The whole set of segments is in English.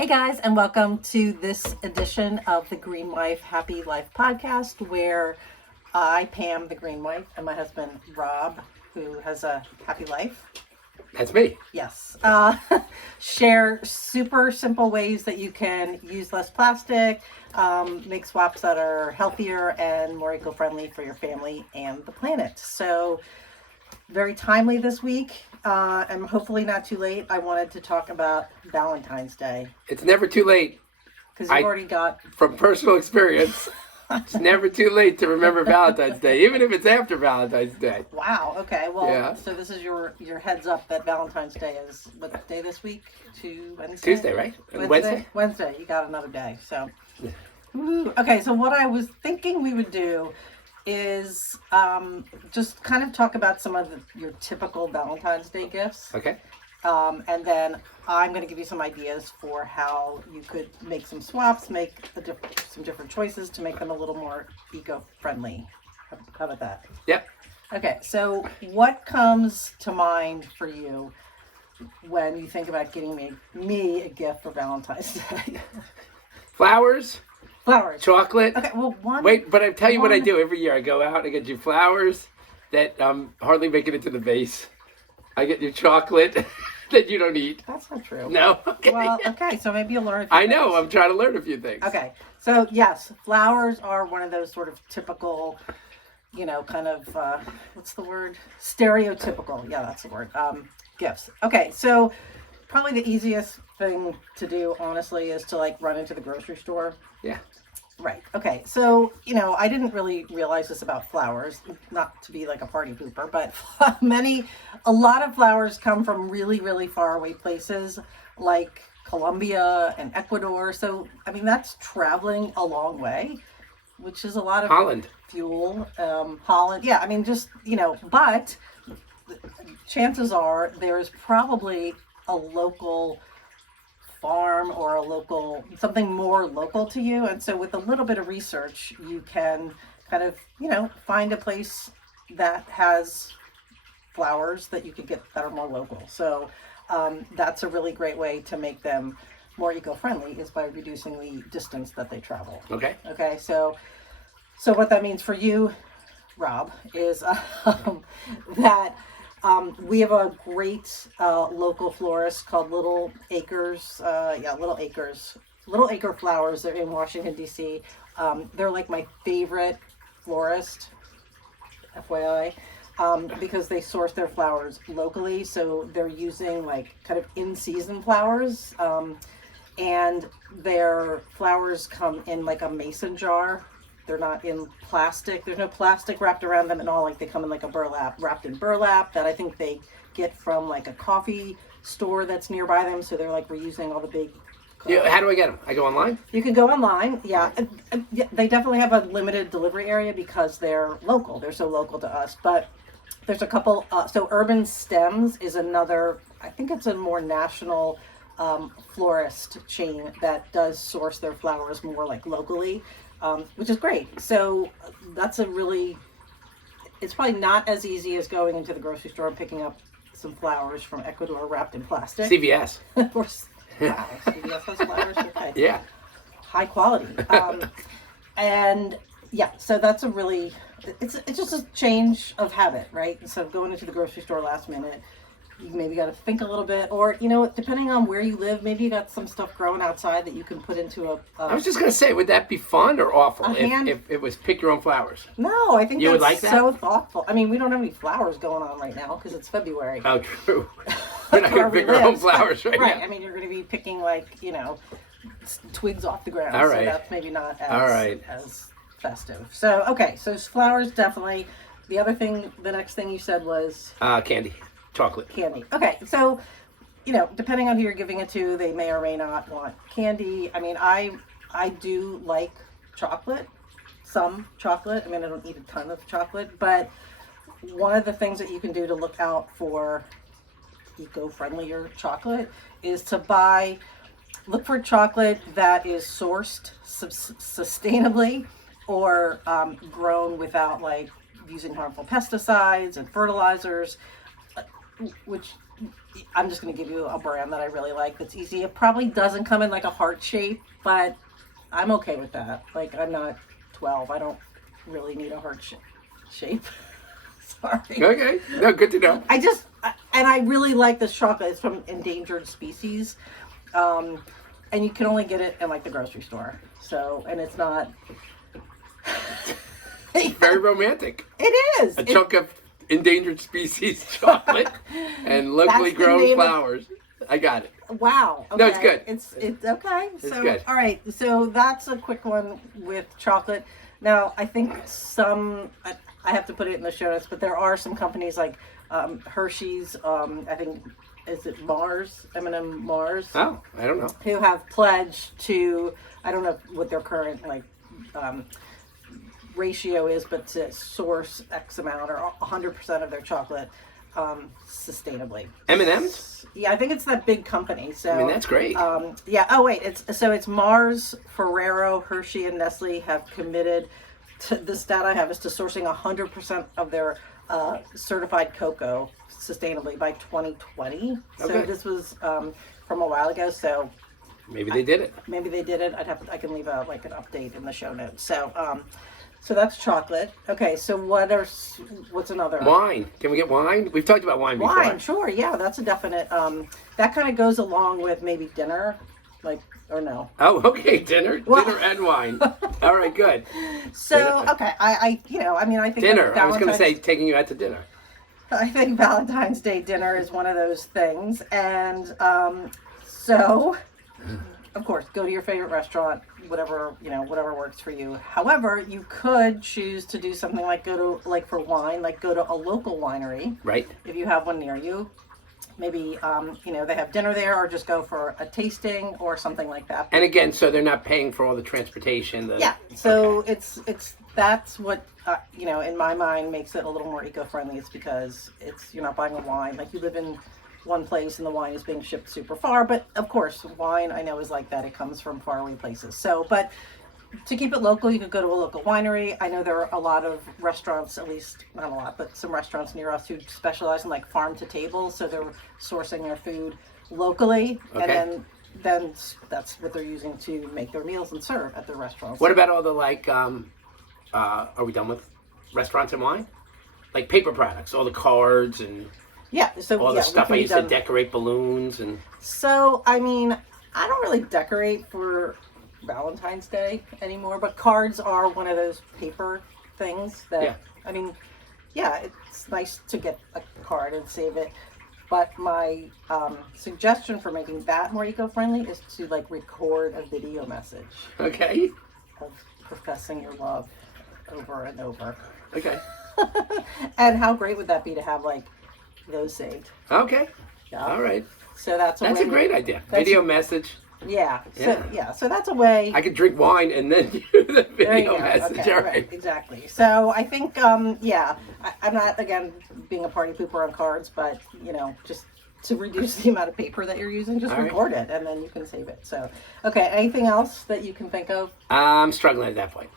Hey guys, and welcome to this edition of the Green Wife Happy Life podcast, where I, Pam, the Green Wife, and my husband, Rob, who has a happy life. That's me. Yes. Share super simple ways that you can use less plastic, make swaps that are healthier and more eco-friendly for your family and the planet. So, very timely this week, and hopefully not too late. I wanted to talk about Valentine's Day. It's never too late. Because you've already got... From personal experience, it's never too late to remember Valentine's Day, even if it's after Valentine's Day. Wow, okay. Well, Yeah. So this is your heads up that Valentine's Day is, what day this week? Wednesday? Tuesday, right? Wednesday? Wednesday. You got another day, so... Woo. Okay, so what I was thinking we would do is just kind of talk about some of your typical Valentine's Day gifts. Okay. And then I'm going to give you some ideas for how you could make some swaps, make some different choices to make them a little more eco-friendly. How about that? Yep. Okay, so what comes to mind for you when you think about getting me a gift for Valentine's Day? Flowers. Flowers. Chocolate. Okay, well, Wait, but I tell you what I do every year. I go out, I get you flowers that hardly make it into the vase. I get you chocolate that you don't eat. That's not true. No? Okay. Well, okay, so maybe you'll learn a few I know. things. I'm trying to learn a few things. Okay, so yes, flowers are one of those sort of typical, kind of, what's the word? Stereotypical, yeah, that's the word, gifts. Okay, so probably the easiest thing to do, honestly, is to run into the grocery store. Yeah. Right. Okay. So, I didn't really realize this about flowers, not to be like a party pooper, but a lot of flowers come from really, really far away places like Colombia and Ecuador. So, I mean, that's traveling a long way, which is a lot of Holland. Fuel. Holland. Yeah. I mean, just, but chances are there's probably a local farm or something more local to you, and so with a little bit of research you can kind of find a place that has flowers that you could get that are more local. So that's a really great way to make them more eco-friendly, is by reducing the distance that they travel. Okay, so what that means for you, Rob, is that we have a great local florist called Little Acres. Little Acre Flowers. They're in Washington, D.C. They're like my favorite florist, FYI, because they source their flowers locally. So they're using kind of in-season flowers. And their flowers come in a mason jar. They're not in plastic. There's no plastic wrapped around them at all. They come in a burlap, wrapped in burlap that I think they get from a coffee store that's nearby them. So they're reusing all the big. Yeah. How do I get them? I go online? You can go online. Yeah. They definitely have a limited delivery area because they're local. They're so local to us. But there's a couple. So Urban Stems is another, I think it's a more national florist chain that does source their flowers more locally. Which is great. So that's it's probably not as easy as going into the grocery store and picking up some flowers from Ecuador wrapped in plastic. CVS. Of course. Wow, CVS has flowers. Okay. Yeah. High quality. And yeah, so that's it's just a change of habit, right? Instead of going into the grocery store last minute, you maybe got to think a little bit, or depending on where you live, maybe you got some stuff growing outside that you can put into a I was just gonna say, would that be fun or awful if it was pick your own flowers? No, I think you would that's like that? So thoughtful. I mean, we don't have any flowers going on right now because it's February. Oh, true. We're not gonna pick our own flowers right now. Right. I mean, you're going to be picking twigs off the ground. All right. So that's maybe not as festive. So okay, so flowers definitely. The next thing you said was candy. Chocolate. Candy. Okay, so, depending on who you're giving it to, they may or may not want candy. I mean, I do like chocolate, some chocolate. I mean, I don't eat a ton of chocolate, but one of the things that you can do to look out for eco-friendlier chocolate is to look for chocolate that is sourced sustainably or grown without using harmful pesticides and fertilizers, which I'm just going to give you a brand that I really like that's easy. It probably doesn't come in like a heart shape, but I'm okay with that. Like, I'm not 12. I don't really need a heart shape. Sorry. Okay. No, good to know. And I really like this chocolate. It's from Endangered Species. And you can only get it in like the grocery store. So, and it's not. Very romantic. It is. A chunk of endangered species chocolate and locally grown flowers. I got it. Wow. Okay. No, it's good. It's okay. It's So, good. all right. So that's a quick one with chocolate. Now, I think I have to put it in the show notes, but there are some companies like Hershey's, I think, is it Mars, M&M Mars? Oh, I don't know. Who have pledged to, I don't know what their current like ratio is, but to source X amount or 100% of their chocolate sustainably. M&M's? Yeah, I think it's that big company. So I mean, that's great. Yeah. Oh wait, it's Mars, Ferrero, Hershey, and Nestle have committed to the stat I have is to sourcing 100% of their certified cocoa sustainably by 2020. Okay. So this was from a while ago. So maybe they did it. Maybe they did it. I can leave an update in the show notes. So so that's chocolate. Okay. So what's another? Wine. Can we get wine? We've talked about wine before. Wine, sure. Yeah, that's a definite. That kind of goes along with maybe dinner, like, or no. Oh, okay. Dinner and wine. All right, good. So okay, I think dinner. I was going to Valentine's- say taking you out to dinner. I think Valentine's Day dinner is one of those things, and so of course, go to your favorite restaurant, whatever works for you. However, you could choose to do something like go to a local winery, right? If you have one near you. Maybe they have dinner there, or just go for a tasting or something like that. And again, so they're not paying for all the transportation. Yeah. So it's that's what in my mind makes it a little more eco-friendly. It's because you're not buying a wine like you live in one place and the wine is being shipped super far. But of course, wine I know is like that. It comes from faraway places. So, but to keep it local, you could go to a local winery. I know there are a lot of restaurants, at least not a lot, but some restaurants near us who specialize in like farm to table. So they're sourcing their food locally, okay. And then that's what they're using to make their meals and serve at the restaurants. What about all the are we done with restaurants and wine? Like paper products, all the cards and all the stuff I used to decorate, balloons and. So I mean, I don't really decorate for Valentine's Day anymore, but cards are one of those paper things that I mean, it's nice to get a card and save it. But my suggestion for making that more eco-friendly is to like record a video message. Okay. Of professing your love over and over. Okay. And how great would that be to have like those saved? Okay. Yeah. All right. So that's a great idea. Video message. Yeah. So that's a way. I could drink wine and then do the video message. Okay, all right. Exactly. So I think I'm not again being a party pooper on cards, but just to reduce the amount of paper that you're using, just record it and then you can save it. So okay, anything else that you can think of? I'm struggling at that point.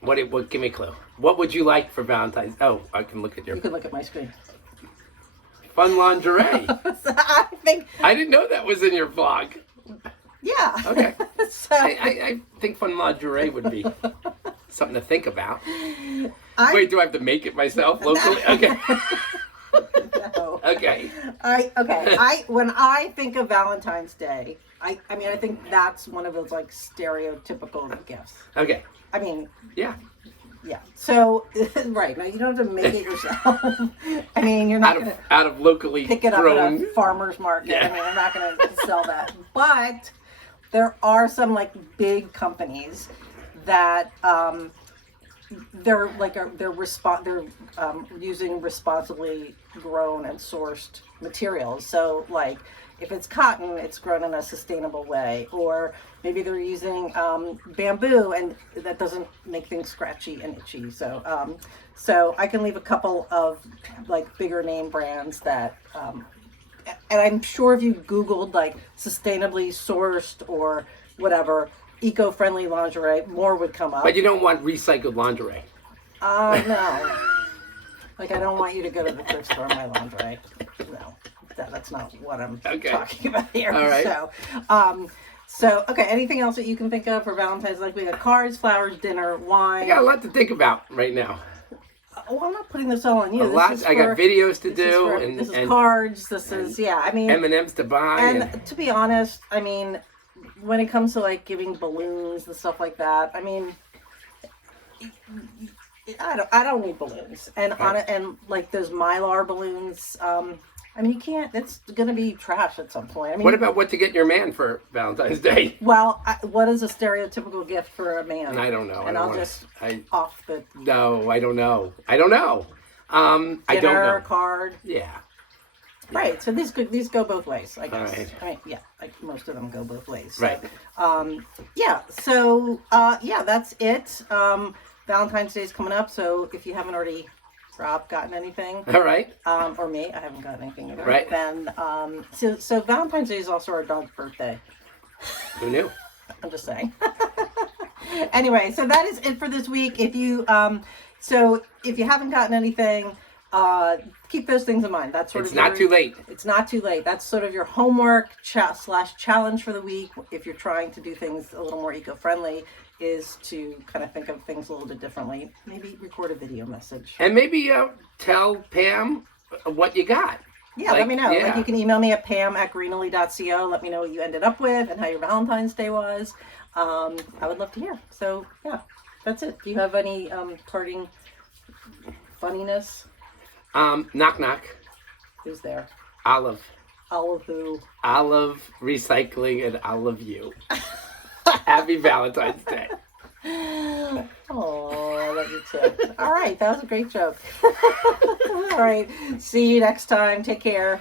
What give me a clue. What would you like for Valentine's? Oh, I can look at your. You can look at my screen. Fun lingerie. I didn't know that was in your blog. Yeah. Okay. So I think fun lingerie would be something to think about. Wait, do I have to make it myself locally? Okay. No. Okay. When I think of Valentine's Day, I think that's one of those like stereotypical gifts. Okay. I mean. Yeah. Yeah. So right now you don't have to make it yourself. I mean, you're not going to out of locally pick it up grown. at a farmer's market. Yeah. I mean, you're not going to sell that. But there are some like big companies that they're using responsibly grown and sourced materials. So like if it's cotton, it's grown in a sustainable way, or maybe they're using bamboo, and that doesn't make things scratchy and itchy. So, so I can leave a couple of like bigger name brands that, and I'm sure if you Googled like sustainably sourced or whatever, eco-friendly lingerie, more would come up. But you don't want recycled lingerie. No. Like I don't want you to go to the thrift store in my lingerie. No. that's not what I'm talking about here. All right. So, okay, anything else that you can think of for Valentine's? Like, we got cards, flowers, dinner, wine. I got a lot to think about right now. Well, I'm not putting this all on you. I got videos to do. This is cards. This is, I mean. M&Ms to buy. And to be honest, I mean, when it comes to, like, giving balloons and stuff like that, I mean, I don't need balloons. And and like those Mylar balloons, I mean, you can't. It's going to be trash at some point. I mean, what about what to get your man for Valentine's Day? Well, what is a stereotypical gift for a man? I don't know. And off the. No, I don't know. I don't know. Dinner, I don't know. Card. Yeah. Right. So these go both ways, I guess. Right. I mean, like most of them go both ways. So, right. That's it. Valentine's Day is coming up, so if you haven't already. Rob gotten anything? All right. Or me, I haven't gotten anything either. Right. Then, so Valentine's Day is also our dog's birthday. Who knew? I'm just saying. Anyway, so that is it for this week. If you, if you haven't gotten anything, keep those things in mind. That's sort of. It's not too late. It's not too late. That's sort of your homework / challenge for the week. If you're trying to do things a little more eco-friendly, is to kind of think of things a little bit differently. Maybe record a video message. And maybe tell Pam what you got. Yeah, let me know. Yeah. Like, you can email me at pam@greenily.co. Let me know what you ended up with and how your Valentine's Day was. I would love to hear. So, yeah, that's it. Do you have any parting funniness? Knock, knock. Who's there? Olive. Olive who? Olive Recycling and Olive You. Happy Valentine's Day. Oh, I love you too. All right, that was a great joke. All right, see you next time. Take care.